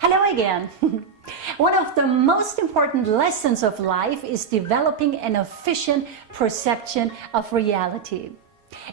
Hello again. One of the most important lessons of life is developing an efficient perception of reality.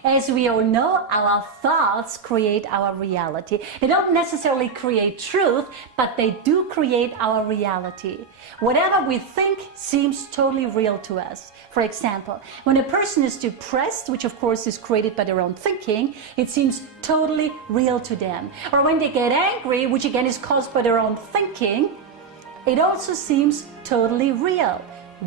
As we all know, our thoughts create our reality. They don't necessarily create truth, but they do create our reality. Whatever we think seems totally real to us. For example, when a person is depressed, which of course is created by their own thinking, it seems totally real to them. Or when they get angry, which again is caused by their own thinking, it also seems totally real.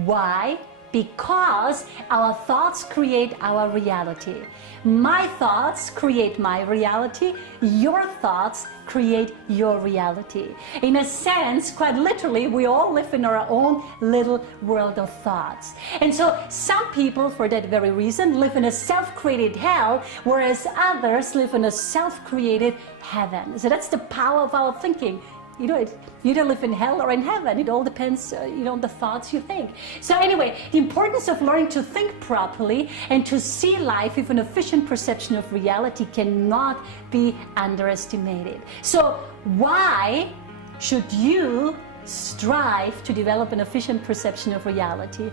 Why? Because our thoughts create our reality. My thoughts create my reality. Your thoughts create your reality. In a sense, quite literally, we all live in our own little world of thoughts. And so some people, for that very reason, live in a self-created hell, whereas others live in a self-created heaven. So that's the power of our thinking. You either live in hell or in heaven. It all depends, on the thoughts you think. So anyway, the importance of learning to think properly and to see life with an efficient perception of reality cannot be underestimated. So why should you strive to develop an efficient perception of reality?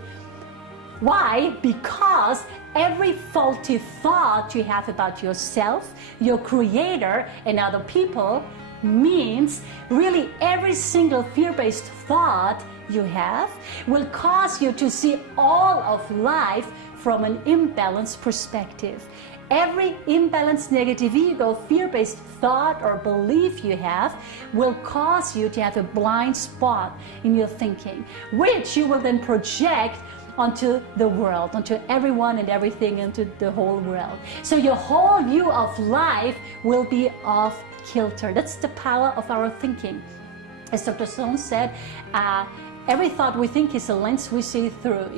Why? Because every faulty thought you have about yourself, your creator, and other people means really every single fear-based thought you have will cause you to see all of life from an imbalanced perspective. Every imbalanced negative ego, fear-based thought or belief you have will cause you to have a blind spot in your thinking, which you will then project onto the world, onto everyone and everything, into the whole world. So your whole view of life will be off kilter. That's the power of our thinking. As Dr. Sloan said, every thought we think is a lens we see through,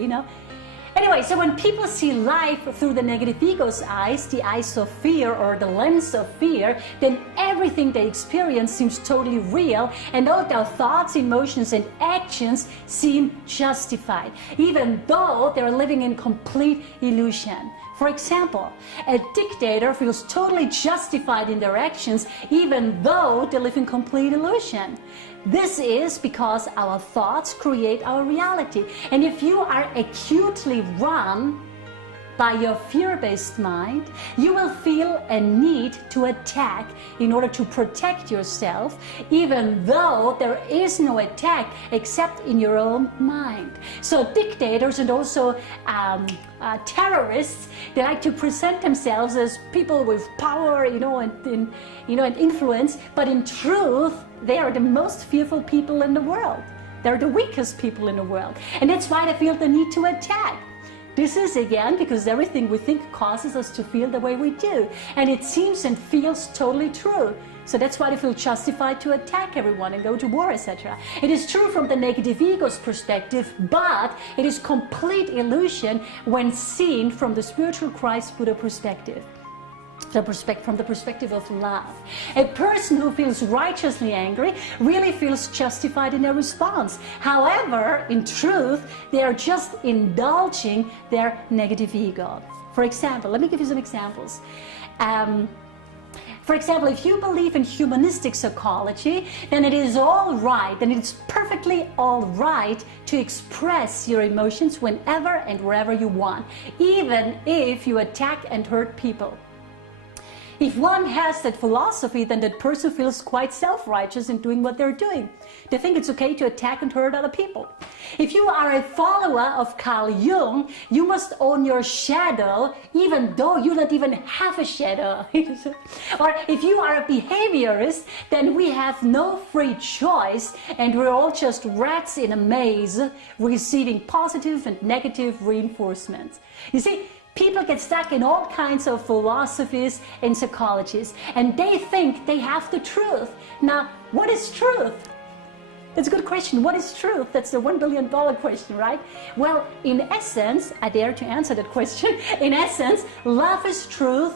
Anyway, so when people see life through the negative ego's eyes, the eyes of fear or the lens of fear, then everything they experience seems totally real, and all their thoughts, emotions, and actions seem justified, even though they're living in complete illusion. For example, a dictator feels totally justified in their actions, even though they live in complete illusion. This is because our thoughts create our reality. And if you are acutely run by your fear-based mind, you will feel a need to attack in order to protect yourself, even though there is no attack except in your own mind. So dictators and also terrorists, they like to present themselves as people with power, and influence, but in truth, they are the most fearful people in the world. They're the weakest people in the world. And that's why they feel the need to attack. This is again because everything we think causes us to feel the way we do. And it seems and feels totally true. So that's why they feel justified to attack everyone and go to war, etc. It is true from the negative ego's perspective, but it is complete illusion when seen from the spiritual Christ Buddha perspective. From the perspective of love. A person who feels righteously angry really feels justified in their response. However, in truth, they are just indulging their negative ego. For example, let me give you some examples. For example, if you believe in humanistic psychology, then it is all right, and it's perfectly all right to express your emotions whenever and wherever you want, even if you attack and hurt people. If one has that philosophy, then that person feels quite self-righteous in doing what they're doing. They think it's okay to attack and hurt other people. If you are a follower of Carl Jung, you must own your shadow, even though you don't even have a shadow. Or if you are a behaviorist, then we have no free choice, and we're all just rats in a maze, receiving positive and negative reinforcements. You see, people get stuck in all kinds of philosophies and psychologies, and they think they have the truth. Now, what is truth? That's a good question. What is truth? That's the $1 billion question, right? Well, in essence, I dare to answer that question. In essence, love is truth,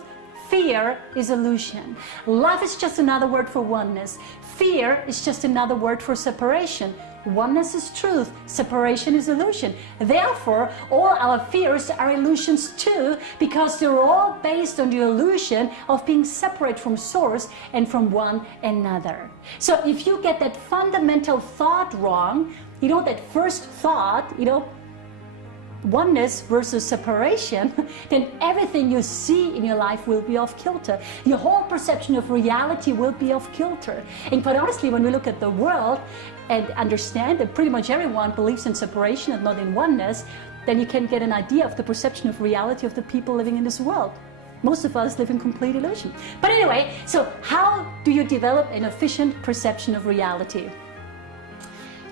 fear is illusion. Love is just another word for oneness. Fear is just another word for separation. Oneness is truth, separation is illusion. Therefore, all our fears are illusions too, because they're all based on the illusion of being separate from Source and from one another. So if you get that fundamental thought wrong, that first thought, oneness versus separation, then everything you see in your life will be off kilter. Your whole perception of reality will be off kilter. And quite honestly, when we look at the world and understand that pretty much everyone believes in separation and not in oneness, then you can get an idea of the perception of reality of the people living in this world. Most of us live in complete illusion. But anyway, so how do you develop an efficient perception of reality?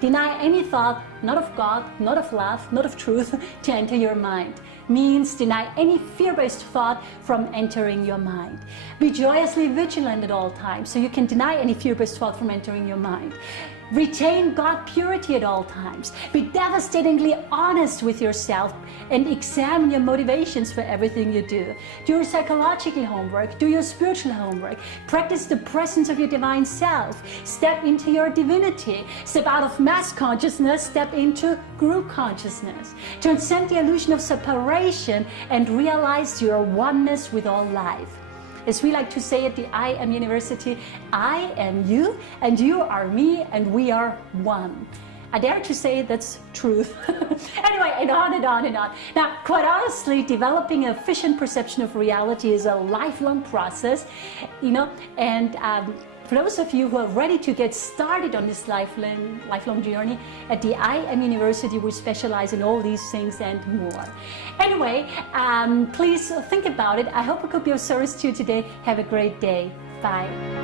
Deny any thought, not of God, not of love, not of truth, to enter your mind. Means deny any fear-based thought from entering your mind. Be joyously vigilant at all times, so you can deny any fear-based thought from entering your mind. Retain God purity at all times. Be devastatingly honest with yourself and examine your motivations for everything you do. Do your psychological homework, do your spiritual homework. Practice the presence of your divine self. Step into your divinity. Step out of mass consciousness, step into group consciousness. Transcend the illusion of separation and realize your oneness with all life. As we like to say at the IAMUniversity, I am you, and you are me, and we are one. I dare to say that's truth. Anyway, and on and on and on. Now, quite honestly, developing an efficient perception of reality is a lifelong process, and for those of you who are ready to get started on this lifelong journey, at the IAMUniversity we specialize in all these things and more. Anyway, please think about it. I hope it could be of service to you today. Have a great day. Bye.